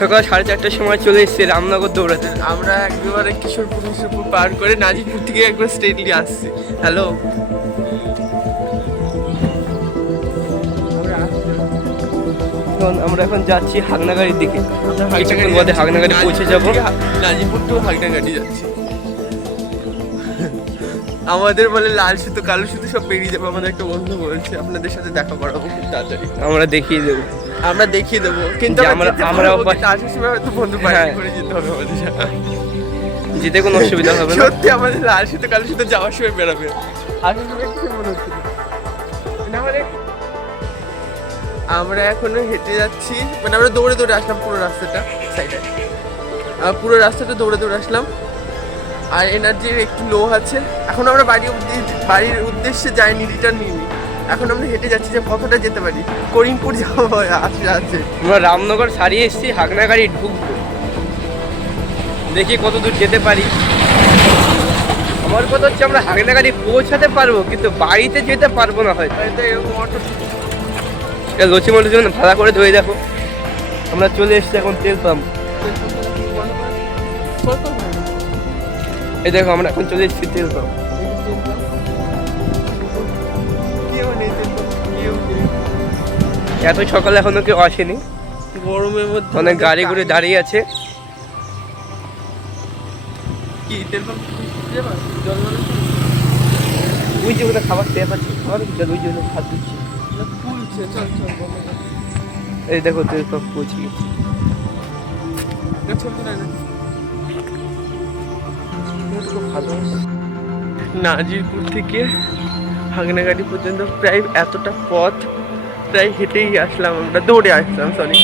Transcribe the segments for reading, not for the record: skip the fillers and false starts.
সকাল 4:30টার সময় চলে এসেছি রামনগর দৌড়াতে। আমরা একবারে কিশোরপুর পার করে নাজিরপুর থেকে একবার স্ট্রেটলি আসছি। হ্যালো, আমরা এখন যাচ্ছি হাগনাগাড়ির দিকে। কিছুক্ষণ বাদে হাগনাগাড়ি পৌঁছে যাবো। নাজিরপুর টু হাগনাগাড়ি যাচ্ছি। আমাদের বলে লাল সুতো কালো সুতো সব বেরিয়ে যাবে। আমাদের একটা বন্ধু বলছে আপনাদের সাথে দেখা করাবো খুব তাড়াতাড়ি। আমরা দেখিয়ে দেবো, কিন্তু আমরা আসার সময় হয়তো বন্ধু বাইরে করে যেতে হবে আমাদের সাথে। যেতে কোনো অসুবিধা হবে না। সত্যি আমাদের লাল সুতো কালো সুতো যাওয়ার সময় বেরোবে, আসার সময় কিছু মনে হচ্ছিল না। আমরা এখনো হেঁটে যাচ্ছি, মানে আমরা দৌড়ে দৌড়ে আসলাম পুরো রাস্তাটা সাইডে, পুরো রাস্তাটা দৌড়ে দৌড়ে আসলাম। আর এনার্জির একটু লো আছে। এখন আমরা বাড়ির উদ্দেশ্যে যাইনি, রিটার্ন নিইনি। এখন আমরা হেঁটে যাচ্ছি যে কতটা যেতে পারি। করিমপুর যাবো আছে। আমরা রামনগর সারিয়ে এসেছি, হাগনাগাড়ি ঢুকবো, দেখি কত দূর যেতে পারি। আমার কথা হচ্ছে আমরা হাগনাগাড়ি পৌঁছাতে পারবো, কিন্তু বাড়িতে যেতে পারবো না হয়তো। এরকম অটো লচি মোটর জন্য ভাড়া করে ধরে দেখো। আমরা চলে এসেছি এখন তেল পাম্প। এই দেখো আমরা এখন চলে এসেছি তেল পাম্প। এত সকালে এখনো কেউ আসেনি, গরমের মধ্যে অনেক গাড়ি ঘুরে দাঁড়িয়ে আছে। কি তেল পাম্প জল ওই যে ওটা খাবার ট্যাপ আছে, খাবার ওই যে হাত দিচ্ছি। এই দেখো তেল পাম্প পৌঁছে গেছি। নাজিরপুর থেকে হাগনাগাড়ি পর্যন্ত প্রায় এতটা পথ প্রায় হেঁটেই আসলাম, আমরা দৌড়ে আসলাম। সরি,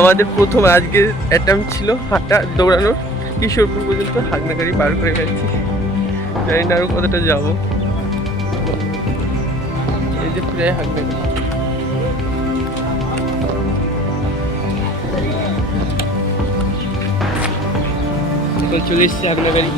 আমাদের প্রথম আজকে অ্যাটেম্প ছিল হাঁটা দৌড়ানোর। কিশোরপুর পর্যন্ত হাগনাগাড়ি পার করে গেছি, জানি না আরও কতটা যাবো। এই যে প্রায় হাগনাগাড়ি। চলে এসেছি হাগনাগাড়ি।